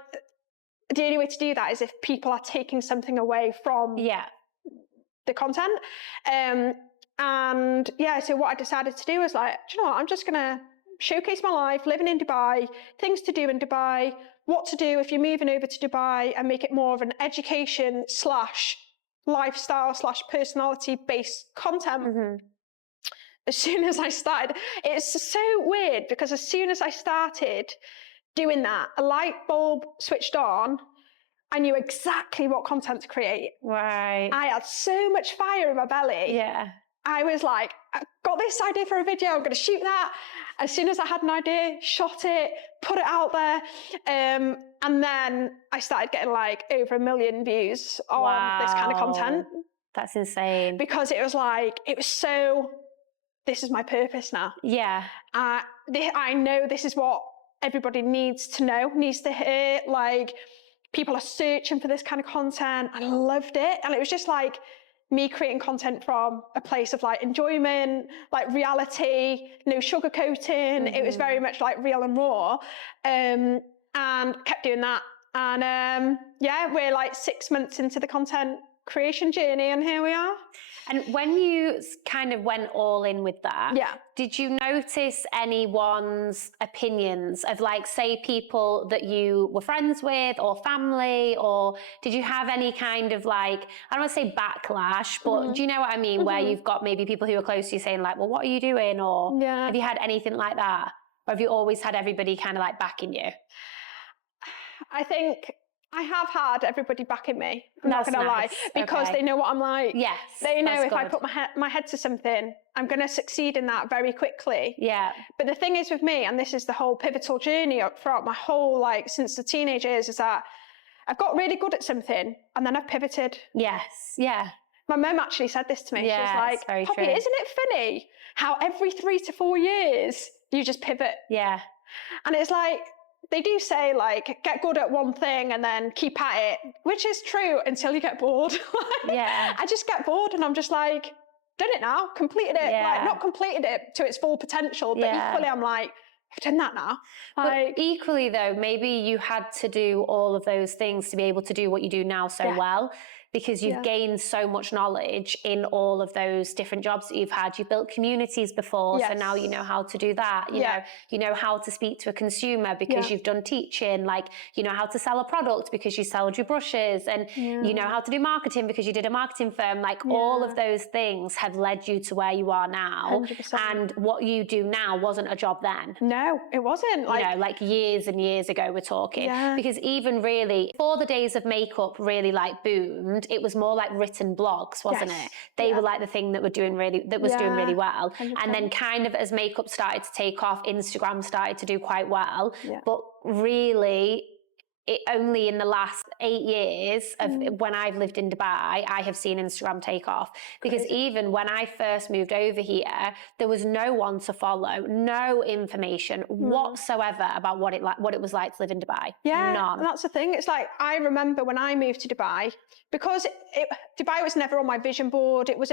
the only way to do that is if people are taking something away from the content. So what I decided to do was like, do you know what? I'm just going to showcase my life, living in Dubai, things to do in Dubai, what to do if you're moving over to Dubai, and make it more of an education / lifestyle / personality based content. As soon as I started, it's so weird because as soon as I started doing that, a light bulb switched on. I knew exactly what content to create. Right. I had so much fire in my belly. Yeah. I was like, I got this idea for a video, I'm going to shoot that. As soon as I had an idea, shot it, put it out there. And then I started getting like over 1 million views on this kind of content. That's insane. Because it was like, this is my purpose now. Yeah. I know this is what everybody needs to know, needs to hear. Like, people are searching for this kind of content. I loved it. And it was just like me creating content from a place of like enjoyment, like reality, no sugarcoating. It was very much like real and raw. And and kept doing that. And yeah, we're like 6 months into the content creation journey, and here we are. And when you kind of went all in with that, Yeah. did you notice anyone's opinions of, like, say, people that you were friends with or family, or did you have any kind of, like, I don't want to say backlash, but do you know what I mean? Where you've got maybe people who are close to you saying, like, well, what are you doing? Or have you had anything like that? Or have you always had everybody kind of like backing you? I think I have had everybody backing me. I'm not going to lie, because they know what I'm like. Yes. They know if I put my head to something, I'm going to succeed in that very quickly. Yeah. But the thing is with me, and this is the whole pivotal journey throughout my whole, like, since the teenage years, is that I've got really good at something and then I've pivoted. Yes. Yeah. My mum actually said this to me. Yeah, she was like, Poppy, isn't it funny how every 3 to 4 years you just pivot? Yeah. And it's like, they do say, like, get good at one thing and then keep at it, which is true until you get bored. Yeah. I just get bored and I'm just like, done it now, completed it. Yeah. Like, not completed it to its full potential, but equally I'm like, I've done that now. Like, but equally though, maybe you had to do all of those things to be able to do what you do now so well, because you've gained so much knowledge in all of those different jobs that you've had. You've built communities before, so now you know how to do that. You know how to speak to a consumer because you've done teaching, like, you know how to sell a product because you sold your brushes, and you know how to do marketing because you did a marketing firm. Like, all of those things have led you to where you are now. 100%. And what you do now wasn't a job then. No, it wasn't. Like, you know, like years and years ago we're talking. Because even really, before the days of makeup really like boomed, it was more like written blogs, wasn't it? They were like the thing that was doing really well. 100%. And then kind of as makeup started to take off, Instagram started to do quite well. But really, it only in the last 8 years of when I've lived in Dubai, I have seen Instagram take off. Because even when I first moved over here, there was no one to follow, no information whatsoever about what it was like to live in Dubai. None. And that's the thing. It's like, I remember when I moved to Dubai, because Dubai was never on my vision board. It was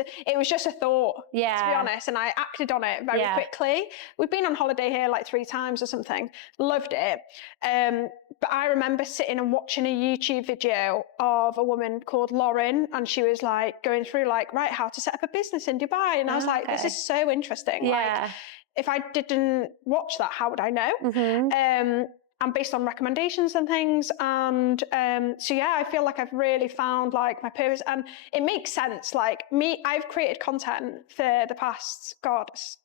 just a thought, to be honest, and I acted on it very quickly. We've been on holiday here like 3 times or something. Loved it. But I remember sitting and watching a YouTube video of a woman called Lauren, and she was like going through, like, right, how to set up a business in Dubai. And I was like, this is so interesting. Like, if I didn't watch that, how would I know? And based on recommendations and things. And so yeah, I feel like I've really found, like, my purpose, and it makes sense. Like, I've created content for the past,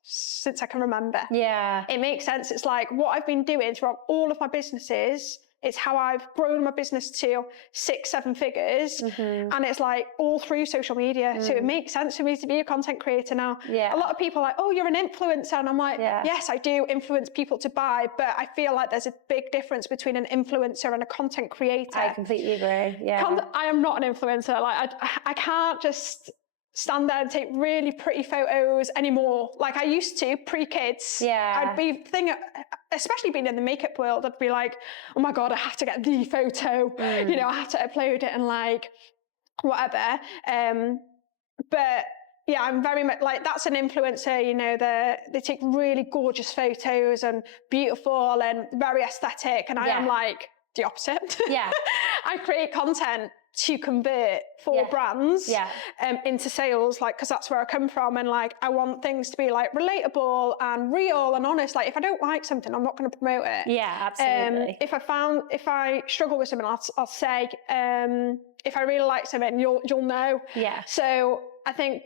since I can remember. It makes sense. It's like what I've been doing throughout all of my businesses. It's how I've grown my business to 6-7 figures. And it's like all through social media. So it makes sense for me to be a content creator now. A lot of people are like, oh, you're an influencer. And I'm like, yes, I do influence people to buy. But I feel like there's a big difference between an influencer and a content creator. I completely agree. I am not an influencer. Like, I can't just stand there and take really pretty photos anymore. Like I used to pre-kids. I'd be especially being in the makeup world, I'd be like, oh my God, I have to get the photo. You know, I have to upload it and like whatever. But yeah, I'm very much like, that's an influencer, you know, they take really gorgeous photos and beautiful and very aesthetic. And I am like the opposite. I create content to convert for brands into sales, like, because that's where I come from, and like I want things to be like relatable and real and honest. Like, if I don't like something, I'm not going to promote it. Absolutely. If I struggle with something, I'll say. If I really like something, you'll know. So I think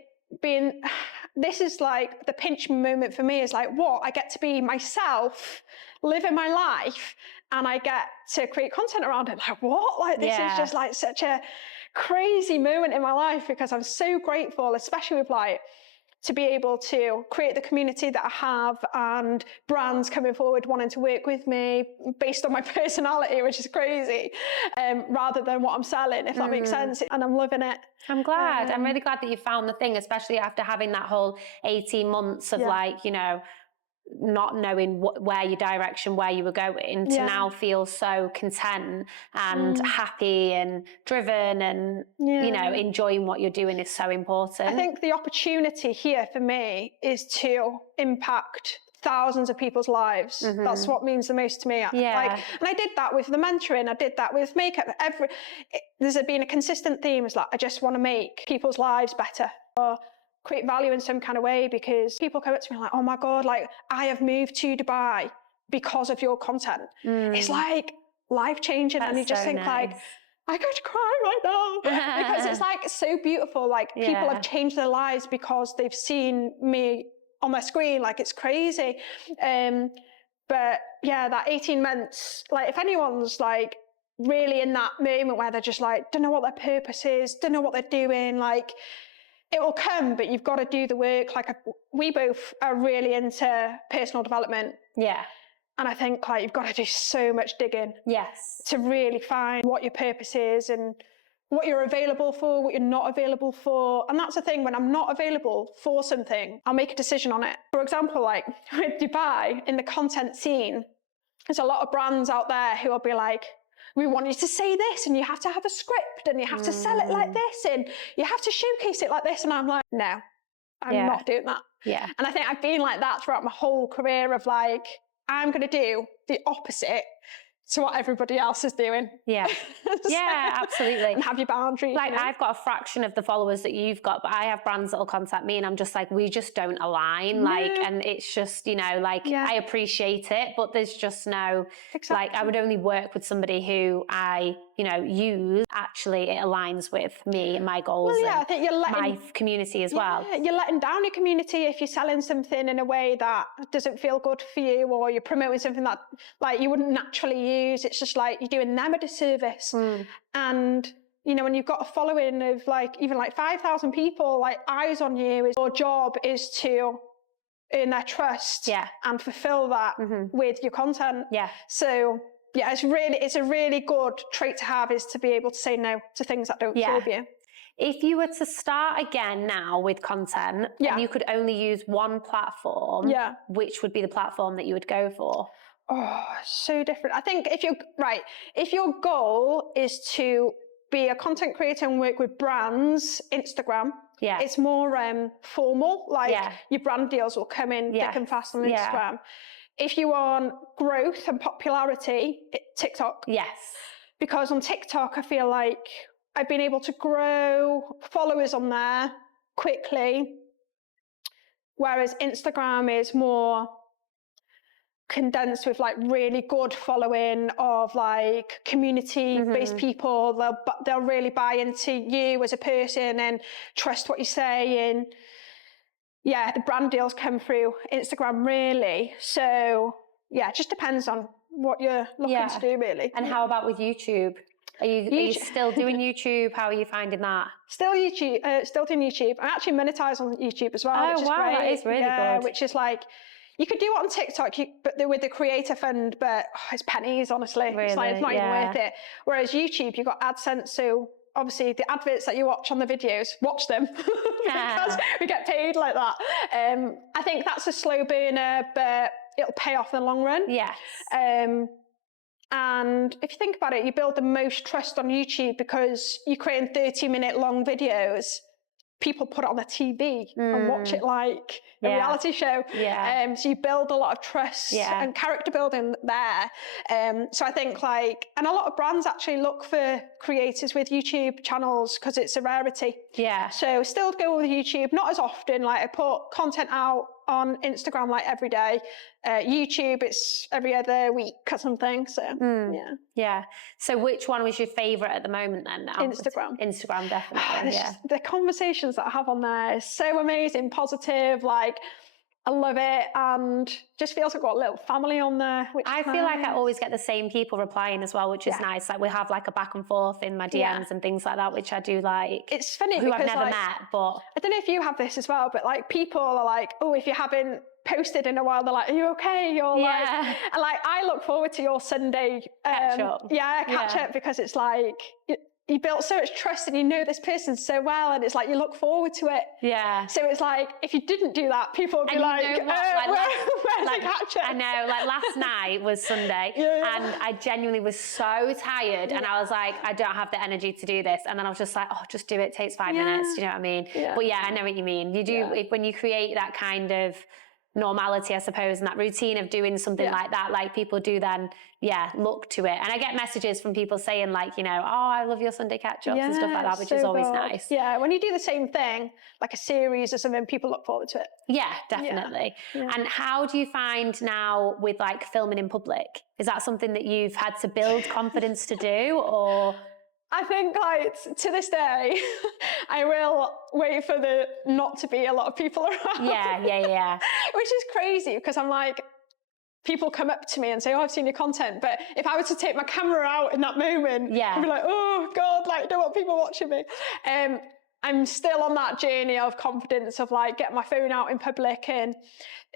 this is like the pinch moment for me, is like, what, I get to be myself, living my life, and I get to create content around it. Like, what? Like, this is just like such a crazy moment in my life, because I'm so grateful, especially with like, to be able to create the community that I have, and brands coming forward wanting to work with me based on my personality, which is crazy, rather than what I'm selling, if that makes sense. And I'm loving it. I'm glad. I'm really glad that you found the thing, especially after having that whole 18 months of like, you know, not knowing where you were going, to now feel so content and happy and driven, and you know, enjoying what you're doing is so important. I think the opportunity here for me is to impact thousands of people's lives. That's what means the most to me. Yeah. And I did that with the mentoring. I did that with makeup. There's been a consistent theme. It's like, I just want to make people's lives better or create value in some kind of way, because people come up to me like, oh my God, like I have moved to Dubai because of your content. It's like life-changing. And you just think like, I could cry right now because it's like so beautiful. Like people have changed their lives because they've seen me on my screen. Like it's crazy. But yeah, that 18 months, like if anyone's like really in that moment where they're just like, don't know what their purpose is, don't know what they're doing, like it will come, but you've got to do the work. Like we both are really into personal development. Yeah. And I think like you've got to do so much digging. Yes. To really find what your purpose is and what you're available for, what you're not available for. And that's the thing, when I'm not available for something, I'll make a decision on it. For example, like with Dubai, in the content scene, there's a lot of brands out there who will be like, we want you to say this and you have to have a script and you have to sell it like this and you have to showcase it like this. And I'm like, no, I'm not doing that. Yeah. And I think I've been like that throughout my whole career of like, I'm going to do the opposite to what everybody else is doing. Yeah. Yeah, absolutely. And have your boundaries. Like I've got a fraction of the followers that you've got, but I have brands that will contact me and I'm just like, we just don't align. Like, and it's just, you know, like I appreciate it, but there's just no, like I would only work with somebody who I, you know, use. Actually, it aligns with me and my goals. Well, yeah, I think you're letting my community as well. You're letting down your community if you're selling something in a way that doesn't feel good for you, or you're promoting something that like you wouldn't naturally use. It's just like you're doing them a disservice. And you know, when you've got a following of like even like 5,000 people like eyes on you, your job is to earn their trust and fulfill that with your content. So yeah, it's a really good trait to have, is to be able to say no to things that don't serve you. If you were to start again now with content and you could only use one platform, which would be the platform that you would go for? Oh, so different. I think if your goal is to be a content creator and work with brands, Instagram, it's more formal. Like your brand deals will come in thick and fast on Instagram. If you want growth and popularity, TikTok. Yes. Because on TikTok, I feel like I've been able to grow followers on there quickly, whereas Instagram is more condensed with like really good following of like community-based people. They'll really buy into you as a person and trust what you say, and the brand deals come through Instagram really. So yeah, it just depends on what you're looking to do really. And how about with YouTube? Are you still doing YouTube? How are you finding that? Still doing YouTube. I actually monetize on YouTube as well. Oh wow, that is really good. Which is like, you could do it on TikTok, but with the creator fund, but it's pennies, honestly. Really? It's not even worth it. Whereas YouTube, you've got AdSense, so obviously the adverts that you watch on the videos, watch them because we get paid like that. I think that's a slow burner, but it'll pay off in the long run. Yes. And if you think about it, you build the most trust on YouTube because you're creating 30-minute long videos. People put it on the TV and watch it like a reality show. So you build a lot of trust and character building there. So I think and a lot of brands actually look for creators with YouTube channels because it's a rarity. So still go with YouTube, not as often. Like I put content out on Instagram like every day. YouTube, it's every other week or something. So So which one was your favorite at the moment then? Instagram, definitely. The conversations that I have on there is so amazing, positive. Like I love it, and just feels like I've got a little family on there. I feel like I always get the same people replying as well, which is nice. Like we have like a back and forth in my DMs and things like that, which I do like. It's funny who because I've never met, but I don't know if you have this as well, but like people are like, oh, if you haven't posted in a while, they're like, are you okay? You're like, and like I look forward to your Sunday catch up. Catch up, because it's like you built so much trust and you know this person so well, and it's like you look forward to it. So it's like if you didn't do that, people would be like, where's the catch up? I know, like last night was Sunday and I genuinely was so tired and I was like, I don't have the energy to do this, and then I was just like, oh, just do it, takes 5 minutes, do you know what I mean? But yeah, I know what you mean. You do when you create that kind of normality, I suppose, and that routine of doing something like that, like people do then, look to it. And I get messages from people saying like, you know, oh, I love your Sunday catch-ups and stuff like that, which is always nice. Yeah, when you do the same thing, like a series or something, people look forward to it. Yeah, definitely. Yeah. And how do you find now with like filming in public? Is that something that you've had to build confidence to do, or? I think like to this day, I will wait for there not to be a lot of people around. Yeah. Which is crazy because I'm like, people come up to me and say, oh, I've seen your content. But if I were to take my camera out in that moment, I'd be like, oh God, like I don't want people watching me. I'm still on that journey of confidence of like getting my phone out in public. And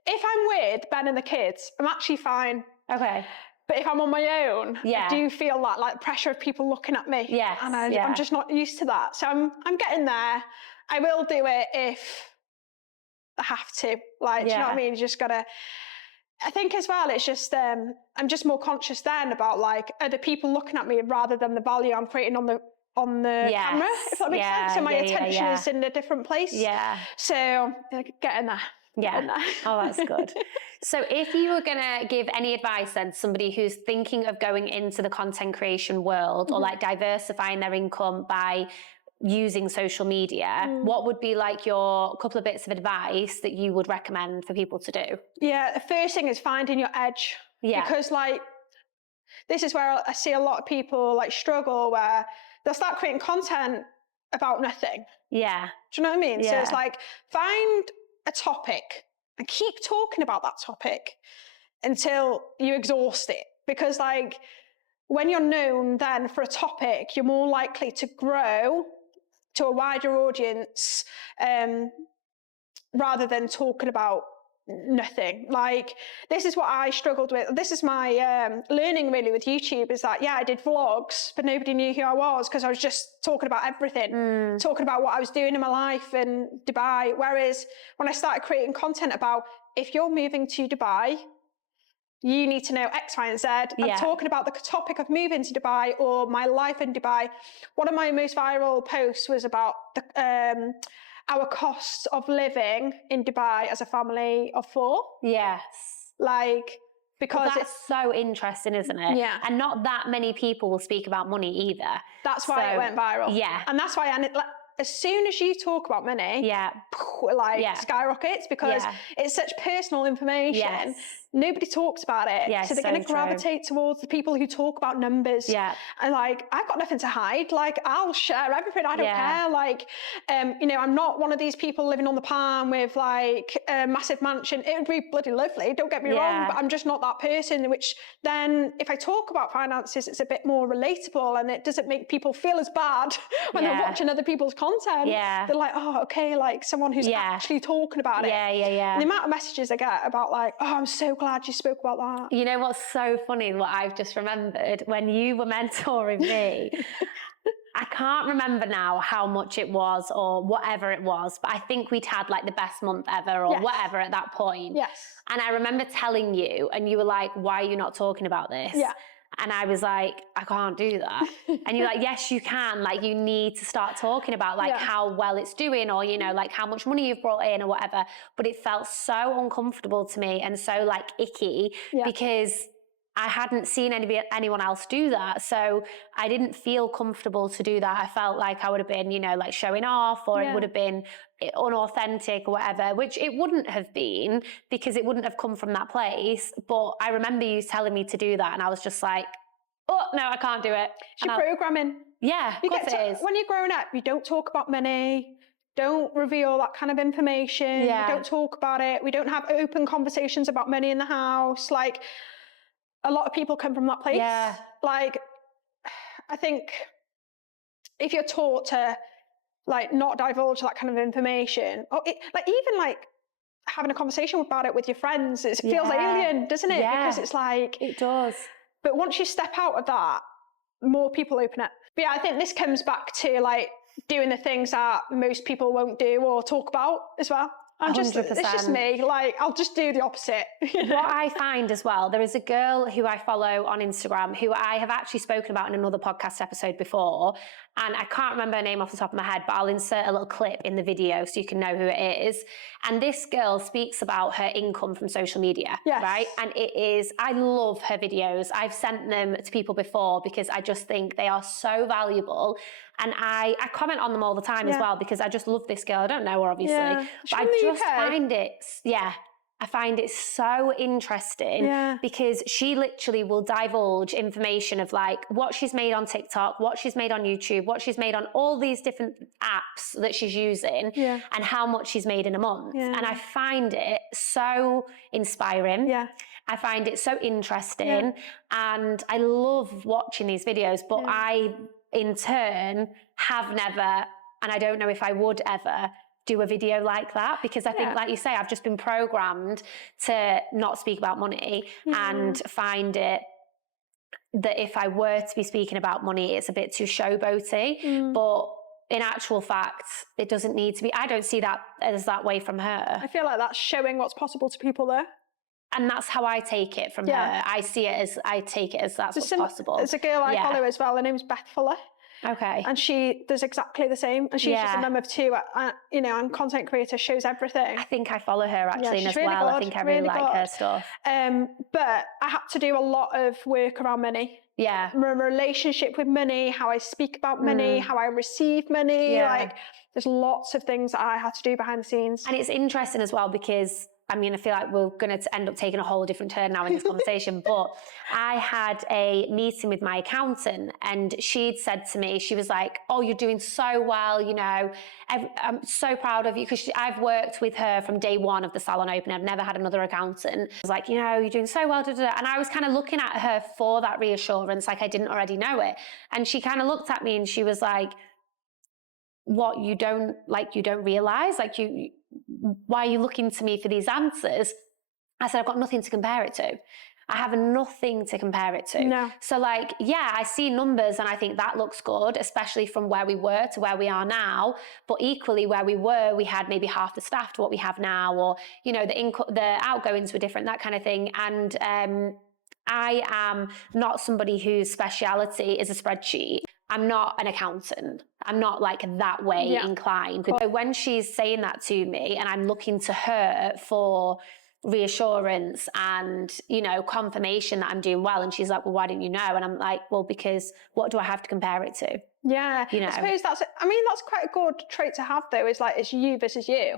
if I'm with Ben and the kids, I'm actually fine. Okay. But if I'm on my own, I do feel that like pressure of people looking at me. Yes. And I'm just not used to that. So I'm getting there. I will do it if I have to. Like, do you know what I mean? You just gotta, I think as well, it's just, I'm just more conscious then about like other people looking at me rather than the value I'm creating on the camera, if that makes sense. So my attention is in a different place. Yeah. So getting there. Yeah. Oh, that's good. So if you were going to give any advice then to somebody who's thinking of going into the content creation world or like diversifying their income by using social media, what would be like your couple of bits of advice that you would recommend for people to do? Yeah, the first thing is finding your edge. Yeah. Because like, this is where I see a lot of people like struggle where they'll start creating content about nothing. Yeah. Do you know what I mean? Yeah. So it's like, find a topic and keep talking about that topic until you exhaust it. Because like, when you're known then for a topic, you're more likely to grow to a wider audience rather than talking about nothing. Like, this is what I struggled with. This is my learning really with YouTube, is that I did vlogs but nobody knew who I was because I was just talking about everything, talking about what I was doing in my life in Dubai. Whereas when I started creating content about, if you're moving to Dubai, you need to know X, Y, and Z. I'm talking about the topic of moving to Dubai or my life in Dubai. One of my most viral posts was about the our cost of living in Dubai as a family of 4. Yes. Like, because that's so interesting, isn't it? Yeah. And not that many people will speak about money either. That's why it went viral. Yeah. And that's why, as soon as you talk about money, skyrockets, because it's such personal information. Yes. Nobody talks about it. Yeah, so they're going to gravitate towards the people who talk about numbers. Yeah. And like, I've got nothing to hide. Like, I'll share everything. I don't care. Like, I'm not one of these people living on the palm with like a massive mansion. It would be bloody lovely. Don't get me wrong, but I'm just not that person, which then if I talk about finances, it's a bit more relatable and it doesn't make people feel as bad when they're watching other people's content. Yeah. They're like, oh, okay, like someone who's actually talking about it. Yeah. And the amount of messages I get about like, oh, I'm so glad you spoke about that. You know what's so funny, what I've just remembered, when you were mentoring me, I can't remember now how much it was or whatever it was, but I think we'd had like the best month ever or whatever at that point. Yes. And I remember telling you, and you were like, why are you not talking about this? Yeah. And I was like, I can't do that. And you're like, yes, you can. Like, you need to start talking about like how well it's doing, or, like how much money you've brought in or whatever. But it felt so uncomfortable to me and so like icky because I hadn't seen anyone else do that. So I didn't feel comfortable to do that. I felt like I would have been, like showing off, or it would have been unauthentic or whatever, which it wouldn't have been because it wouldn't have come from that place. But I remember you telling me to do that and I was just like, oh, no, I can't do it. It's your programming. Yeah, of course it is. When you're growing up, you don't talk about money. Don't reveal that kind of information. Yeah. You don't talk about it. We don't have open conversations about money in the house. Like, a lot of people come from that place. Yeah. Like, I think if you're taught to like not divulge that kind of information, or even like having a conversation about it with your friends, it feels alien, doesn't it? Yeah. Because it's like, it does. But once you step out of that, more people open up. But yeah, I think this comes back to like doing the things that most people won't do or talk about as well. It's just me. Like, I'll just do the opposite. What I find as well, there is a girl who I follow on Instagram who I have actually spoken about in another podcast episode before, and I can't remember her name off the top of my head, but I'll insert a little clip in the video so you can know who it is. And this girl speaks about her income from social media, right? And I love her videos. I've sent them to people before because I just think they are so valuable. And I comment on them all the time as well, because I just love this girl. I don't know her, obviously. But I just find it, I find it so interesting because she literally will divulge information of like what she's made on TikTok, what she's made on YouTube, what she's made on all these different apps that she's using, and how much she's made in a month. And I find it so inspiring. I find it so interesting, and I love watching these videos, but I, in turn, have never, and I don't know if I would ever, do a video like that, because I think, like you say, I've just been programmed to not speak about money and find it that if I were to be speaking about money, it's a bit too showboaty. But in actual fact, it doesn't need to be. I don't see that as that way from her. I feel like that's showing what's possible to people there. And that's how I take it from her. I take it as that's what's possible. There's a girl I follow as well. Her name's Beth Fuller. Okay. And she does exactly the same. And she's just a mum of two, and content creator, shows everything. I think I follow her actually as really well. good, I think I really like her stuff. But I had to do a lot of work around money. My relationship with money, how I speak about money, how I receive money. Like, there's lots of things that I had to do behind the scenes. And it's interesting as well because, I mean, I feel like we're going to end up taking a whole different turn now in this conversation, but I had a meeting with my accountant and she'd said to me, she was like, oh, you're doing so well, you know, I'm so proud of you, because I've worked with her from day one of the salon opening. I've never had another accountant. I was like, you know, you're doing so well, and I was kind of looking at her for that reassurance, like I didn't already know it. And she kind of looked at me and she was like, what, you don't realize, like, why are you looking to me for these answers? I said, I've got nothing to compare it to. I have nothing to compare it to. No. So like, yeah, I see numbers and I think that looks good, especially from where we were to where we are now. But equally, where we were, we had maybe half the staff to what we have now, or, you know, the outgoings were different, that kind of thing. And I am not somebody whose speciality is a spreadsheet. I'm not an accountant. I'm not like that way inclined. So when she's saying that to me and I'm looking to her for reassurance and, you know, confirmation that I'm doing well, and she's like, well, why didn't you know? And I'm like, well, because what do I have to compare it to? Yeah, you know? I suppose that's quite a good trait to have though, is like, it's you versus you.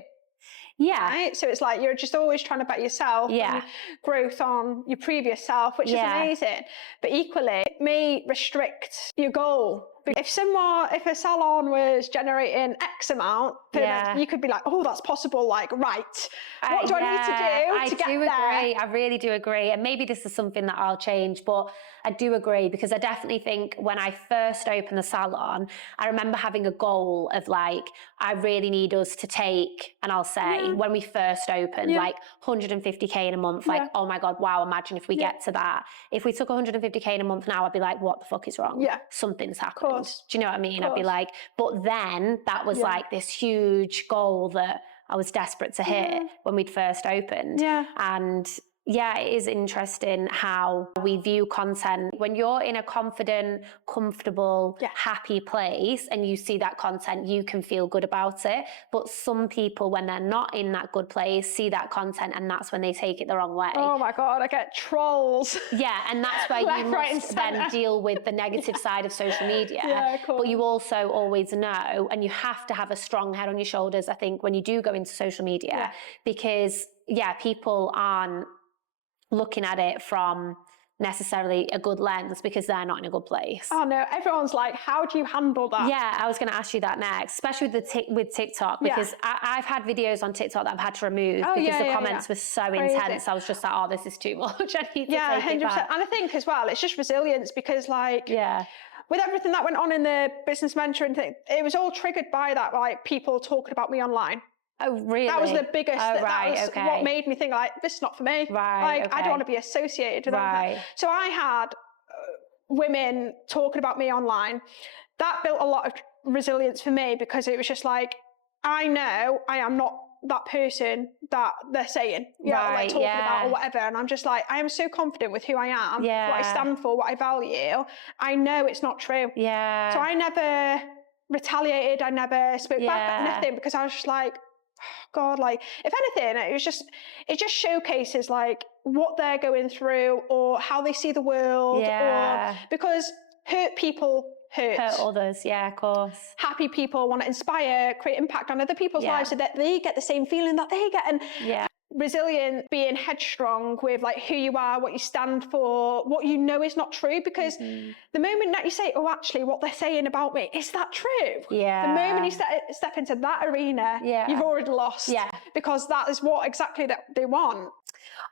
Yeah. Right? So it's like, you're just always trying to bet yourself and growth on your previous self, which is amazing. But equally, it may restrict your goal. If a salon was generating X amount per month, you could be like, oh, that's possible. Like, right, what do I need to do to get there? Agree. I really do agree. And maybe this is something that I'll change, but I do agree, because I definitely think when I first opened the salon, I remember having a goal of like, I really need us to take, and I'll say when we first opened, like 150K in a month, like, oh my God, wow, imagine if we get to that. If we took 150K in a month now, I'd be like, what the fuck is wrong? Something's happened. Do you know what I mean? I'd be like, but then that was like this huge goal that I was desperate to hit when we'd first opened. And yeah, it is interesting how we view content. When you're in a confident, comfortable, happy place and you see that content, you can feel good about it. But some people, when they're not in that good place, see that content and that's when they take it the wrong way. Oh my God, I get trolls. Yeah, and that's where you must then deal with the negative side of social media. But you also always know, and you have to have a strong head on your shoulders, I think, when you do go into social media, because people aren't looking at it from necessarily a good lens because they're not in a good place. Oh no, everyone's like, how do you handle that? Yeah, I was going to ask you that next, especially with TikTok, because I've had videos on TikTok that I've had to remove because the comments were so intense. I was just like, oh, this is too much. I need to take 100%. It back. And I think as well, it's just resilience, because like, with everything that went on in the business mentoring thing, it was all triggered by that, like people talking about me online. Oh, really? That was the biggest, that was what made me think like, this is not for me. I don't want to be associated with that. So I had women talking about me online. That built a lot of resilience for me, because it was just like, I know I am not that person that they're saying, like talking about or whatever. And I'm just like, I am so confident with who I am, what I stand for, what I value. I know it's not true. So I never retaliated. I never spoke back, nothing, because I was just like, God, like, if anything, it just showcases like what they're going through or how they see the world, or because hurt people hurt others. Of course. Happy people want to inspire, create impact on other people's lives, so that they get the same feeling that they get. And resilient, being headstrong with like who you are, what you stand for, what you know is not true, because the moment that you say, oh, actually what they're saying about me, is that true? The moment you step into that arena, you've already lost, because that is what exactly that they want.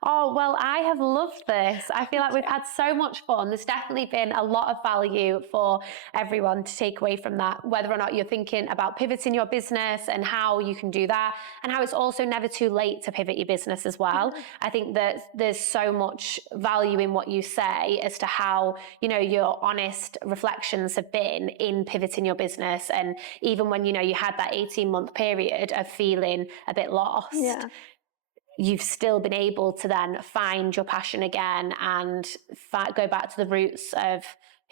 Oh, well, I have loved this. I feel like we've had so much fun. There's definitely been a lot of value for everyone to take away from that, whether or not you're thinking about pivoting your business and how you can do that, and how it's also never too late to pivot your business as well. I think that there's so much value in what you say as to how, you know, your honest reflections have been in pivoting your business. And even when, you know, you had that 18-month period of feeling a bit lost, you've still been able to then find your passion again and go back to the roots of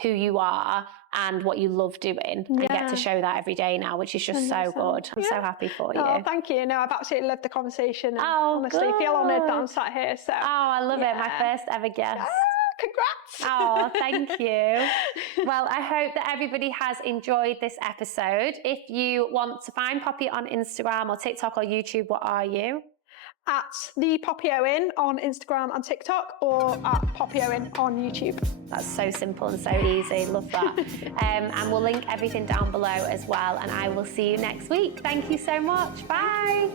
who you are and what you love doing, and get to show that every day now, which is just so good. I'm so happy for you. Oh, thank you. No, I've absolutely loved the conversation. And honestly, feel honoured that I'm sat here. So. Oh, I love it. My first ever guest. Congrats. Oh, thank you. Well, I hope that everybody has enjoyed this episode. If you want to find Poppy on Instagram or TikTok or YouTube, what are you? At the Poppy Owen on Instagram and TikTok, or at Poppy Owen on YouTube. That's so simple and so easy. Love that. And we'll link everything down below as well. And I will see you next week. Thank you so much. Bye.